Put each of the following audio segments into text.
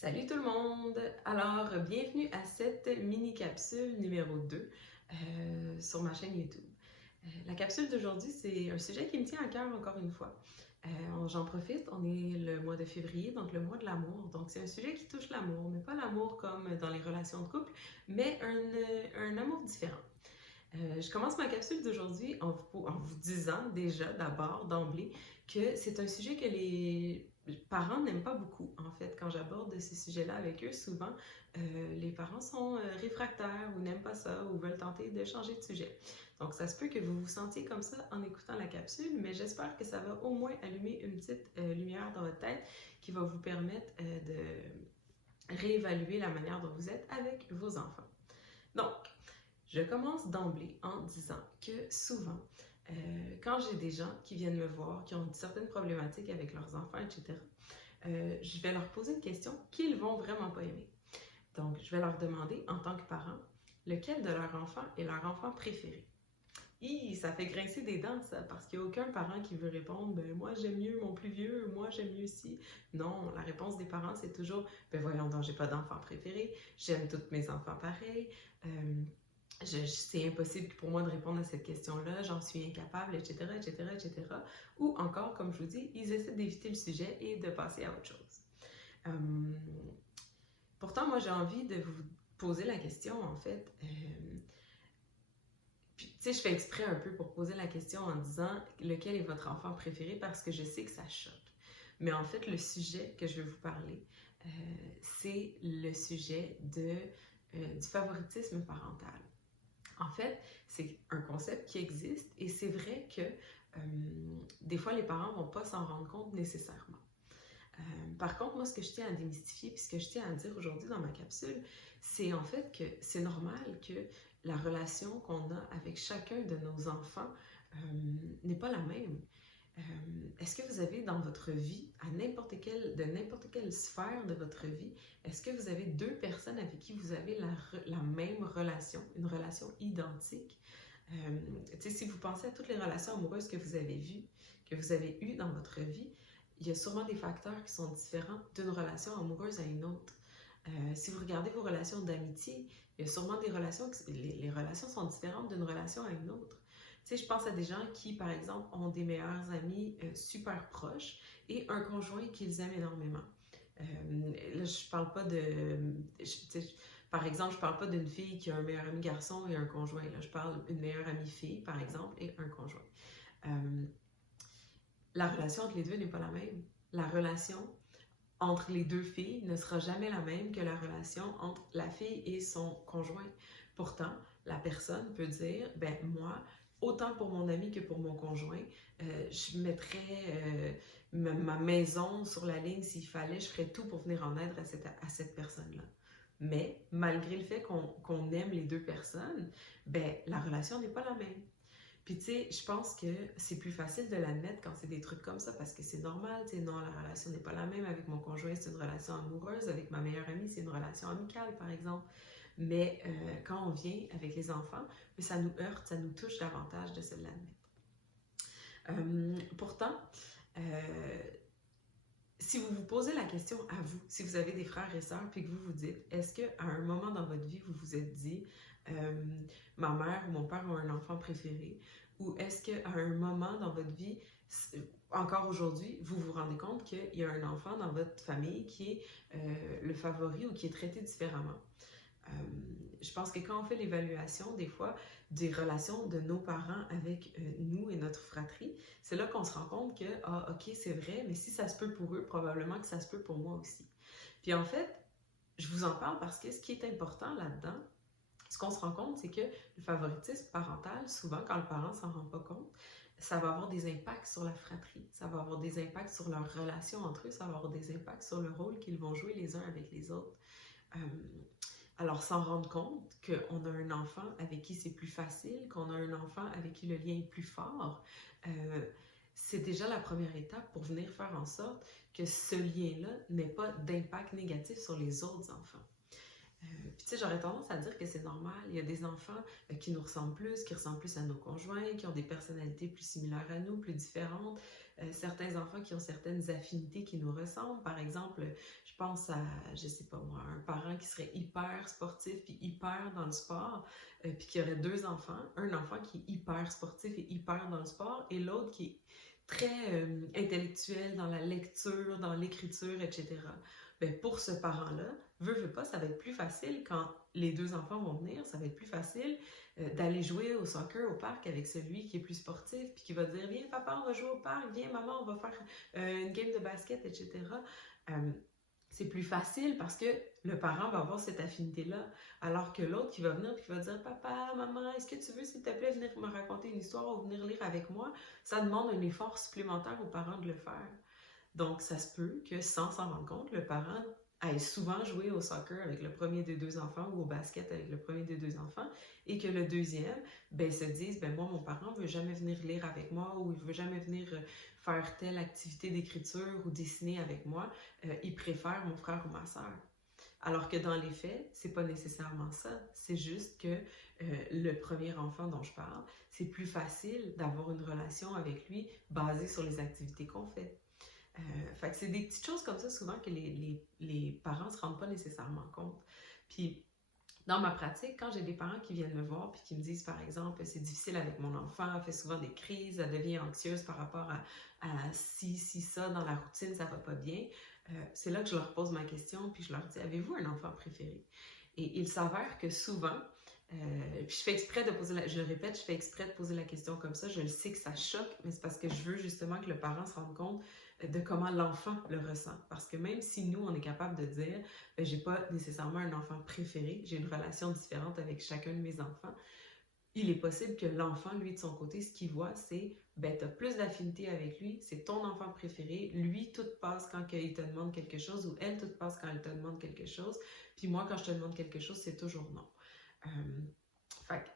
Salut tout le monde! Alors, bienvenue à cette mini-capsule numéro 2 sur ma chaîne YouTube. La capsule d'aujourd'hui, c'est un sujet qui me tient à cœur encore une fois. J'en profite, on est le mois de février, donc le mois de l'amour. Donc, c'est un sujet qui touche l'amour, mais pas l'amour comme dans les relations de couple, mais un amour différent. Je commence ma capsule d'aujourd'hui en vous disant déjà d'abord, d'emblée, que c'est un sujet que les parents n'aiment pas beaucoup. En fait, quand j'aborde ces sujets-là avec eux, souvent, les parents sont réfractaires ou n'aiment pas ça ou veulent tenter de changer de sujet. Donc, ça se peut que vous vous sentiez comme ça en écoutant la capsule, mais j'espère que ça va au moins allumer une petite lumière dans votre tête qui va vous permettre de réévaluer la manière dont vous êtes avec vos enfants. Donc, je commence d'emblée en disant que souvent, quand j'ai des gens qui viennent me voir, qui ont certaines problématiques avec leurs enfants, etc., je vais leur poser une question qu'ils vont vraiment pas aimer. Donc, je vais leur demander, en tant que parent, lequel de leur enfant est leur enfant préféré. Ça fait grincer des dents, ça, parce qu'il n'y a aucun parent qui veut répondre ben, moi j'aime mieux mon plus vieux, moi j'aime mieux ci. Non, la réponse des parents c'est toujours ben voyons donc, j'ai pas d'enfant préféré, j'aime tous mes enfants pareils. C'est impossible pour moi de répondre à cette question-là, j'en suis incapable, etc., etc., etc. Ou encore, comme je vous dis, ils essaient d'éviter le sujet et de passer à autre chose. Pourtant, moi, j'ai envie de vous poser la question, en fait. Puis, tu sais, je fais exprès un peu pour poser la question en disant lequel est votre enfant préféré parce que je sais que ça choque. Mais en fait, le sujet que je vais vous parler, c'est le sujet du favoritisme parental. En fait, c'est un concept qui existe et c'est vrai que des fois, les parents ne vont pas s'en rendre compte nécessairement. Par contre, moi, ce que je tiens à démystifier, puis ce que je tiens à dire aujourd'hui dans ma capsule, c'est en fait que c'est normal que la relation qu'on a avec chacun de nos enfants n'est pas la même. Est-ce que vous avez dans votre vie, de n'importe quelle sphère de votre vie, est-ce que vous avez deux personnes avec qui vous avez la même relation, une relation identique? Si vous pensez à toutes les relations amoureuses que vous avez vues, que vous avez eues dans votre vie, il y a sûrement des facteurs qui sont différents d'une relation amoureuse à une autre. Si vous regardez vos relations d'amitié, il y a sûrement des relations, les relations sont différentes d'une relation à une autre. Tu sais, je pense à des gens qui, par exemple, ont des meilleurs amis super proches et un conjoint qu'ils aiment énormément. Là, je parle pas par exemple, je parle pas d'une fille qui a un meilleur ami garçon et un conjoint. Là, je parle d'une meilleure amie fille, par exemple, et un conjoint. La relation entre les deux n'est pas la même. La relation entre les deux filles ne sera jamais la même que la relation entre la fille et son conjoint. Pourtant, la personne peut dire, ben moi, autant pour mon ami que pour mon conjoint, je mettrais ma maison sur la ligne s'il fallait, je ferais tout pour venir en aide à cette personne-là. Mais malgré le fait qu'on aime les deux personnes, ben la relation n'est pas la même. Puis tu sais, je pense que c'est plus facile de l'admettre quand c'est des trucs comme ça parce que c'est normal, tu sais, non, la relation n'est pas la même avec mon conjoint, c'est une relation amoureuse, avec ma meilleure amie, c'est une relation amicale, par exemple. Mais quand on vient avec les enfants, ça nous heurte, ça nous touche davantage de se l'admettre. Pourtant, si vous vous posez la question à vous, si vous avez des frères et sœurs, puis que vous vous dites, est-ce qu'à un moment dans votre vie, vous vous êtes dit, ma mère ou mon père ont un enfant préféré, ou est-ce qu'à un moment dans votre vie, encore aujourd'hui, vous vous rendez compte qu'il y a un enfant dans votre famille qui est le favori ou qui est traité différemment? Je pense que quand on fait l'évaluation, des fois, des relations de nos parents avec nous et notre fratrie, c'est là qu'on se rend compte que, ah, ok, c'est vrai, mais si ça se peut pour eux, probablement que ça se peut pour moi aussi. Puis en fait, je vous en parle parce que ce qui est important là-dedans, ce qu'on se rend compte, c'est que le favoritisme parental, souvent, quand le parent s'en rend pas compte, ça va avoir des impacts sur la fratrie, ça va avoir des impacts sur leur relation entre eux, ça va avoir des impacts sur le rôle qu'ils vont jouer les uns avec les autres. Alors, s'en rendre compte qu'on a un enfant avec qui c'est plus facile, qu'on a un enfant avec qui le lien est plus fort, c'est déjà la première étape pour venir faire en sorte que ce lien-là n'ait pas d'impact négatif sur les autres enfants. Puis tu sais, j'aurais tendance à dire que c'est normal. Il y a des enfants qui nous ressemblent plus, qui ressemblent plus à nos conjoints, qui ont des personnalités plus similaires à nous, plus différentes. certains enfants qui ont certaines affinités qui nous ressemblent. Par exemple, je pense à, je sais pas moi, un parent qui serait hyper sportif puis hyper dans le sport, puis qui aurait deux enfants. Un enfant qui est hyper sportif et hyper dans le sport, et l'autre qui est très intellectuel dans la lecture, dans l'écriture, etc. Ben, pour ce parent-là, veut pas, ça va être plus facile quand les deux enfants vont venir, ça va être plus facile d'aller jouer au soccer au parc avec celui qui est plus sportif, puis qui va dire viens papa, on va jouer au parc, viens maman, on va faire une game de basket, etc. Euh, c'est plus facile parce que le parent va avoir cette affinité-là, alors que l'autre qui va venir et qui va dire papa, maman, est-ce que tu veux s'il te plaît venir me raconter une histoire ou venir lire avec moi, ça demande un effort supplémentaire aux parents de le faire. Donc, ça se peut que sans s'en rendre compte, le parent aille souvent jouer au soccer avec le premier des deux enfants ou au basket avec le premier des deux enfants et que le deuxième ben, se dise ben, moi, mon parent ne veut jamais venir lire avec moi ou il ne veut jamais venir faire telle activité d'écriture ou dessiner avec moi. Il préfère mon frère ou ma soeur. Alors que dans les faits, c'est pas nécessairement ça. C'est juste que le premier enfant dont je parle, c'est plus facile d'avoir une relation avec lui basée sur les activités qu'on fait. Fait que c'est des petites choses comme ça souvent que les parents ne se rendent pas nécessairement compte. Puis dans ma pratique, quand j'ai des parents qui viennent me voir puis qui me disent par exemple c'est difficile avec mon enfant, elle fait souvent des crises, elle devient anxieuse par rapport à si ça dans la routine, ça va pas bien, c'est là que je leur pose ma question puis je leur dis avez-vous un enfant préféré? Et il s'avère que souvent, puis je fais exprès de poser je le répète, je fais exprès de poser la question comme ça, je le sais que ça choque, mais c'est parce que je veux justement que le parent se rende compte de comment l'enfant le ressent. Parce que même si nous, on est capable de dire ben, j'ai pas nécessairement un enfant préféré, j'ai une relation différente avec chacun de mes enfants, il est possible que l'enfant, lui, de son côté, ce qu'il voit, c'est ben, tu as plus d'affinité avec lui, c'est ton enfant préféré, lui, tout passe quand il te demande quelque chose, ou elle, tout passe quand elle te demande quelque chose, puis moi, quand je te demande quelque chose, c'est toujours non. Fait que,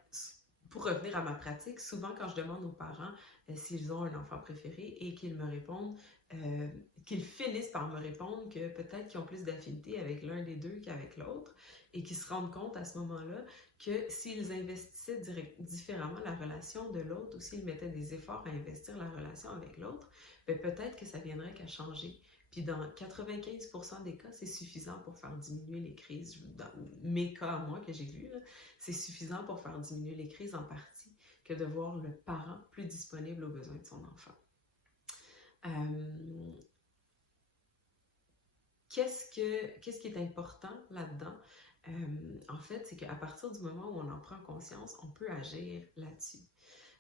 pour revenir à ma pratique, souvent quand je demande aux parents s'ils ont un enfant préféré et qu'ils me répondent, qu'ils finissent par me répondre que peut-être qu'ils ont plus d'affinité avec l'un des deux qu'avec l'autre et qu'ils se rendent compte à ce moment-là que s'ils investissaient différemment la relation de l'autre ou s'ils mettaient des efforts à investir la relation avec l'autre, ben peut-être que ça viendrait qu'à changer. Puis dans 95% des cas, c'est suffisant pour faire diminuer les crises. Dans mes cas, moi, que j'ai vus, c'est suffisant pour faire diminuer les crises en partie que de voir le parent plus disponible aux besoins de son enfant. Qu'est-ce qui est important là-dedans? En fait, c'est qu'à partir du moment où on en prend conscience, on peut agir là-dessus.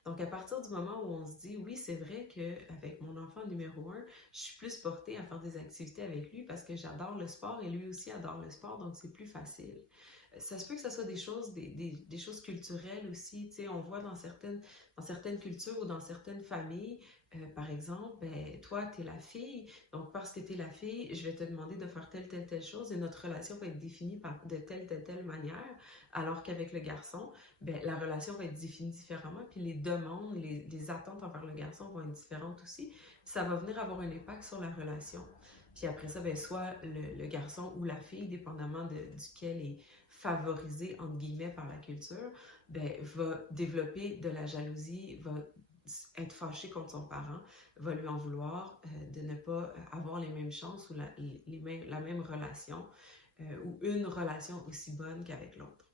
Donc, à partir du moment où on se dit, oui, c'est vrai qu'avec mon enfant numéro 1, je suis plus portée à faire des activités avec lui parce que j'adore le sport et lui aussi adore le sport, donc c'est plus facile. Ça se peut que ce soit des choses culturelles aussi. Tu sais, on voit dans certaines cultures ou dans certaines familles, par exemple, ben, toi, tu es la fille, donc parce que tu es la fille, je vais te demander de faire telle chose et notre relation va être définie de telle manière, alors qu'avec le garçon, ben, la relation va être définie différemment, puis les demandes, les attentes envers le garçon vont être différentes aussi. Puis ça va venir avoir un impact sur la relation. Puis après ça, ben, soit le garçon ou la fille, dépendamment duquel est favorisé, entre guillemets, par la culture, ben, va développer de la jalousie, va être fâché contre son parent, va lui en vouloir de ne pas avoir les mêmes chances ou la même relation ou une relation aussi bonne qu'avec l'autre.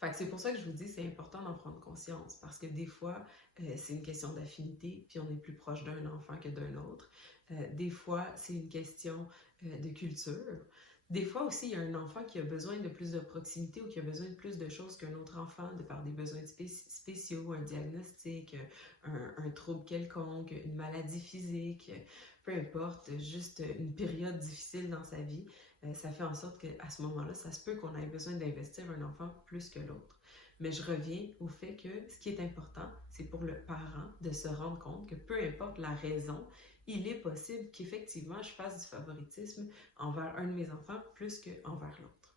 Fait que c'est pour ça que je vous dis c'est important d'en prendre conscience parce que des fois, c'est une question d'affinité, puis on est plus proche d'un enfant que d'un autre. Des fois, c'est une question de culture. Des fois aussi, il y a un enfant qui a besoin de plus de proximité ou qui a besoin de plus de choses qu'un autre enfant, de par des besoins spéciaux, un diagnostic, un trouble quelconque, une maladie physique, peu importe, juste une période difficile dans sa vie. Ça fait en sorte qu'à ce moment-là, ça se peut qu'on ait besoin d'investir un enfant plus que l'autre. Mais je reviens au fait que ce qui est important, c'est pour le parent de se rendre compte que peu importe la raison, il est possible qu'effectivement je fasse du favoritisme envers un de mes enfants plus qu'envers l'autre.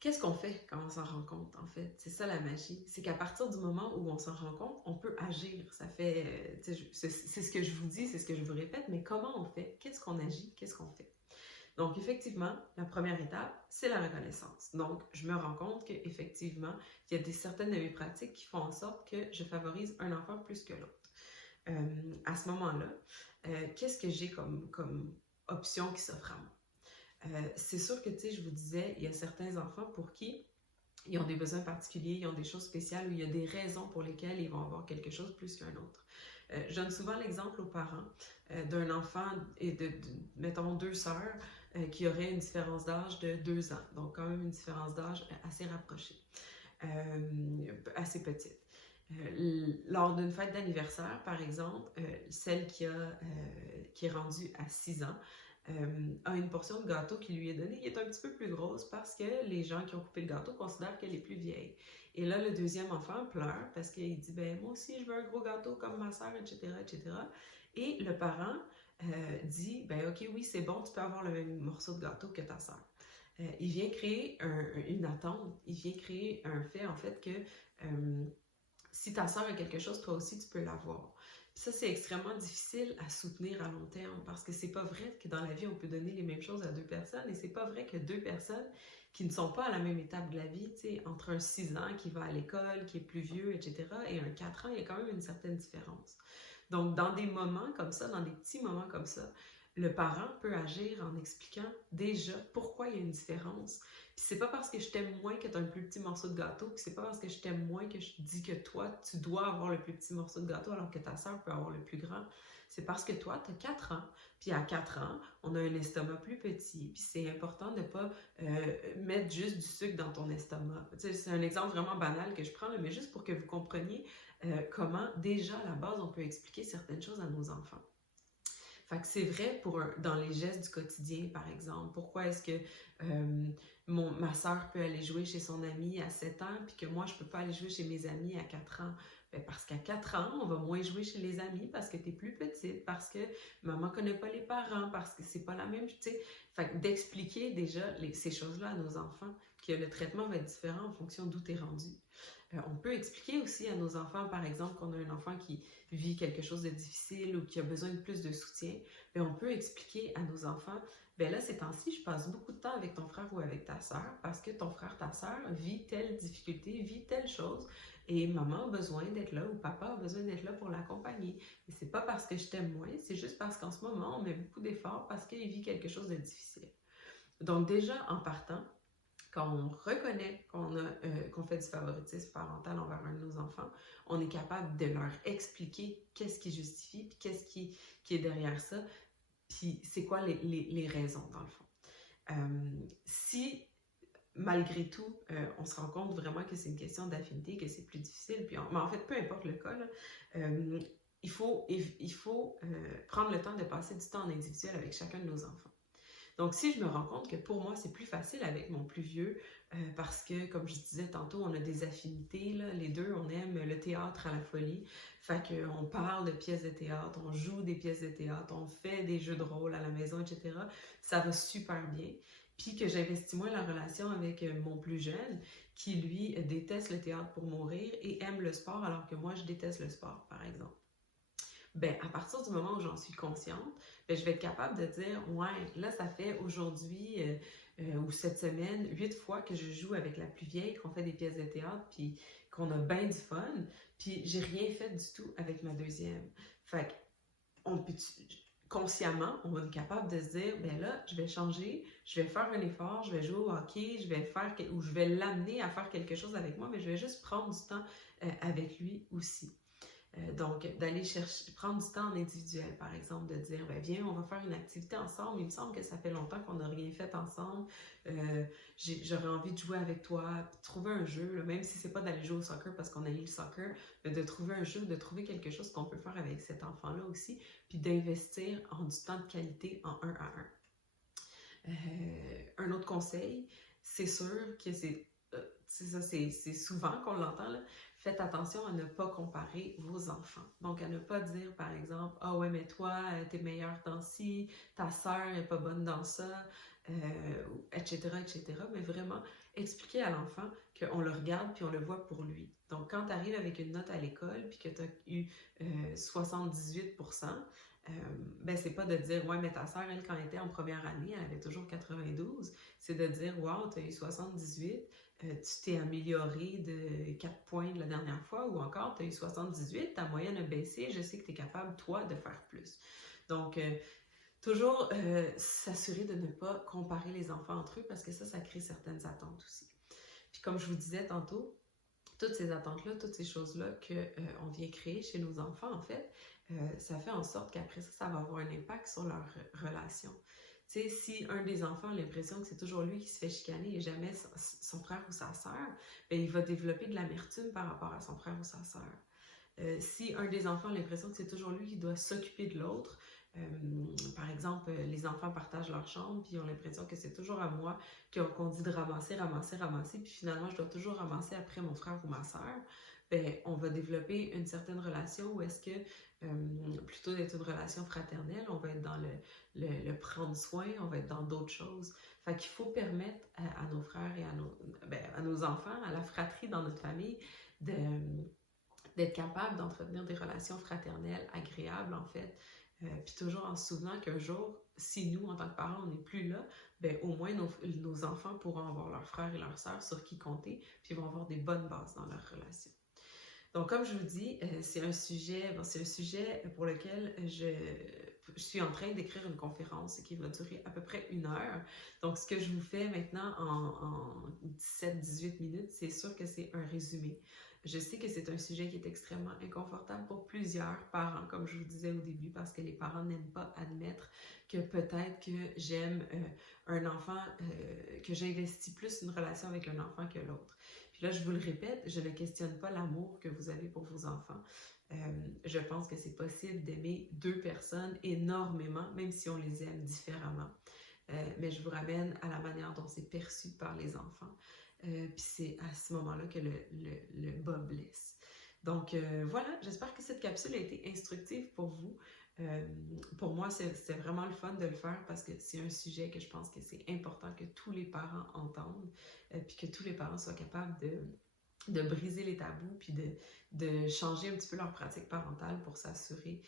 Qu'est-ce qu'on fait quand on s'en rend compte, en fait? C'est ça la magie. C'est qu'à partir du moment où on s'en rend compte, on peut agir. Ça fait, c'est ce que je vous dis, c'est ce que je vous répète, mais comment on fait? Qu'est-ce qu'on agit? Qu'est-ce qu'on fait? Donc, effectivement, la première étape, c'est la reconnaissance. Donc, je me rends compte qu'effectivement, il y a certaines de mes pratiques qui font en sorte que je favorise un enfant plus que l'autre. À ce moment-là, qu'est-ce que j'ai comme option qui s'offre à moi? C'est sûr que, tu sais, je vous disais, il y a certains enfants pour qui ils ont des besoins particuliers, ils ont des choses spéciales ou il y a des raisons pour lesquelles ils vont avoir quelque chose plus qu'un autre. Je donne souvent l'exemple aux parents d'un enfant et mettons, deux sœurs qui auraient une différence d'âge de 2 ans. Donc, quand même une différence d'âge assez rapprochée, assez petite. Lors d'une fête d'anniversaire, par exemple, celle qui est rendue à 6 ans, a une portion de gâteau qui lui est donnée qui est un petit peu plus grosse parce que les gens qui ont coupé le gâteau considèrent qu'elle est plus vieille. Et là, le deuxième enfant pleure parce qu'il dit « ben moi aussi, je veux un gros gâteau comme ma soeur, etc., etc. » Et le parent dit « ben ok, oui, c'est bon, tu peux avoir le même morceau de gâteau que ta soeur. » Il vient créer une attente, il vient créer un fait, en fait, que si ta soeur a quelque chose, toi aussi, tu peux l'avoir. Puis ça, c'est extrêmement difficile à soutenir à long terme parce que c'est pas vrai que dans la vie, on peut donner les mêmes choses à deux personnes et c'est pas vrai que deux personnes qui ne sont pas à la même étape de la vie, tu sais, entre un 6 ans qui va à l'école, qui est plus vieux, etc., et un 4 ans, il y a quand même une certaine différence. Donc, dans des moments comme ça, dans des petits moments comme ça, le parent peut agir en expliquant déjà pourquoi il y a une différence. Puis c'est pas parce que je t'aime moins que tu as un plus petit morceau de gâteau, puis c'est pas parce que je t'aime moins que je dis que toi, tu dois avoir le plus petit morceau de gâteau alors que ta sœur peut avoir le plus grand. C'est parce que toi, tu as 4 ans, puis à 4 ans, on a un estomac plus petit, puis c'est important de ne pas mettre juste du sucre dans ton estomac. Tu sais, c'est un exemple vraiment banal que je prends, là, mais juste pour que vous compreniez comment, déjà à la base, on peut expliquer certaines choses à nos enfants. Fait que c'est vrai dans les gestes du quotidien, par exemple. Pourquoi est-ce que ma soeur peut aller jouer chez son ami à 7 ans, puis que moi, je peux pas aller jouer chez mes amis à 4 ans? Ben parce qu'à 4 ans, on va moins jouer chez les amis parce que tu es plus petite, parce que maman connaît pas les parents, parce que c'est pas la même, tu sais. Fait que d'expliquer déjà ces choses-là à nos enfants, que le traitement va être différent en fonction d'où tu es rendu. On peut expliquer aussi à nos enfants, par exemple, qu'on a un enfant qui vit quelque chose de difficile ou qui a besoin de plus de soutien, bien, on peut expliquer à nos enfants, ben là, ces temps-ci, je passe beaucoup de temps avec ton frère ou avec ta sœur parce que ton frère, ta sœur vit telle difficulté, vit telle chose et maman a besoin d'être là ou papa a besoin d'être là pour l'accompagner. Et c'est pas parce que je t'aime moins, c'est juste parce qu'en ce moment, on met beaucoup d'efforts parce qu'il vit quelque chose de difficile. Donc déjà, en partant, quand on reconnaît qu'on fait du favoritisme parental envers un de nos enfants, on est capable de leur expliquer qu'est-ce qui justifie, puis qu'est-ce qui est derrière ça, puis c'est quoi les raisons, dans le fond. Si, malgré tout, on se rend compte vraiment que c'est une question d'affinité, que c'est plus difficile, mais en fait, peu importe le cas, là, il faut prendre le temps de passer du temps en individuel avec chacun de nos enfants. Donc, si je me rends compte que pour moi, c'est plus facile avec mon plus vieux, parce que, comme je disais tantôt, on a des affinités, là, les deux, on aime le théâtre à la folie. Fait qu'on parle de pièces de théâtre, on joue des pièces de théâtre, on fait des jeux de rôle à la maison, etc. Ça va super bien. Puis que j'investis moins la relation avec mon plus jeune, qui lui déteste le théâtre pour mourir et aime le sport, alors que moi, je déteste le sport, par exemple. Ben, à partir du moment où j'en suis consciente, ben, je vais être capable de dire, ouais, là, ça fait aujourd'hui ou cette semaine 8 fois que je joue avec la plus vieille, qu'on fait des pièces de théâtre, puis qu'on a bien du fun, puis j'ai rien fait du tout avec ma deuxième. Fait qu'on peut, consciemment, on va être capable de se dire, ben là, je vais changer, je vais faire un effort, je vais jouer au hockey, ou je vais l'amener à faire quelque chose avec moi, mais je vais juste prendre du temps avec lui aussi. Donc, d'aller prendre du temps en individuel, par exemple, de dire, ben, viens, on va faire une activité ensemble. Il me semble que ça fait longtemps qu'on n'a rien fait ensemble. J'aurais envie de jouer avec toi, trouver un jeu, là, même si c'est pas d'aller jouer au soccer parce qu'on a eu le soccer, mais de trouver un jeu, de trouver quelque chose qu'on peut faire avec cet enfant-là aussi, puis d'investir en du temps de qualité en 1 à 1. Un autre conseil, c'est sûr que c'est souvent qu'on l'entend, là. Faites attention à ne pas comparer vos enfants. Donc, à ne pas dire, par exemple, « Ah ouais, mais toi, t'es meilleure dans ci, ta sœur est pas bonne dans ça, etc., etc. » Mais vraiment, expliquer à l'enfant qu'on le regarde puis on le voit pour lui. Donc, quand tu arrives avec une note à l'école puis que tu as eu 78%, ben c'est pas de dire, ouais, mais ta sœur, elle, quand elle était en première année, elle avait toujours 92. C'est de dire, wow, tu as eu 78, tu t'es amélioré de 4 points de la dernière fois, ou encore, tu as eu 78, ta moyenne a baissé, je sais que tu es capable, toi, de faire plus. Donc, toujours s'assurer de ne pas comparer les enfants entre eux parce que ça crée certaines attentes aussi. Puis comme je vous disais tantôt, toutes ces attentes-là, toutes ces choses-là qu'on vient créer chez nos enfants, en fait, ça fait en sorte qu'après ça va avoir un impact sur leur relation. Tu sais, si un des enfants a l'impression que c'est toujours lui qui se fait chicaner et jamais son frère ou sa sœur, ben, il va développer de l'amertume par rapport à son frère ou sa sœur. Si un des enfants a l'impression que c'est toujours lui qui doit s'occuper de l'autre, par exemple, les enfants partagent leur chambre, puis ils ont l'impression que c'est toujours à moi qu'on dit de ramasser, ramasser, ramasser, puis finalement, je dois toujours ramasser après mon frère ou ma sœur, ben, on va développer une certaine relation où est-ce que, plutôt d'être une relation fraternelle, on va être dans le prendre soin, on va être dans d'autres choses. Fait qu'il faut permettre à nos frères et à nos enfants, à la fratrie dans notre famille, d'être capable d'entretenir des relations fraternelles agréables, en fait. Puis toujours en se souvenant qu'un jour, si nous, en tant que parents, on n'est plus là, ben au moins nos enfants pourront avoir leurs frères et leurs sœurs sur qui compter, puis ils vont avoir des bonnes bases dans leur relation. Donc, comme je vous dis, c'est un sujet pour lequel je suis en train d'écrire une conférence qui va durer à peu près 1 heure. Donc, ce que je vous fais maintenant en 17-18 minutes, c'est sûr que c'est un résumé. Je sais que c'est un sujet qui est extrêmement inconfortable pour plusieurs parents, comme je vous disais au début, parce que les parents n'aiment pas admettre que peut-être que j'aime un enfant, que j'investis plus une relation avec un enfant que l'autre. Puis là, je vous le répète, je ne questionne pas l'amour que vous avez pour vos enfants. Je pense que c'est possible d'aimer 2 personnes énormément, même si on les aime différemment. Mais je vous ramène à la manière dont c'est perçu par les enfants. Puis c'est à ce moment-là que le bas blesse. Donc voilà, j'espère que cette capsule a été instructive pour vous. Pour moi, c'était vraiment le fun de le faire parce que c'est un sujet que je pense que c'est important que tous les parents entendent, puis que tous les parents soient capables de briser les tabous, puis de changer un petit peu leur pratique parentale pour s'assurer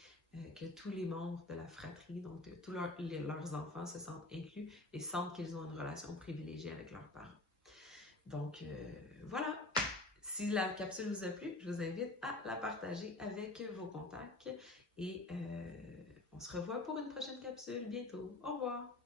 que tous les membres de la fratrie, donc tous leurs enfants se sentent inclus et sentent qu'ils ont une relation privilégiée avec leurs parents. Donc voilà, si la capsule vous a plu, je vous invite à la partager avec vos contacts et on se revoit pour une prochaine capsule bientôt. Au revoir!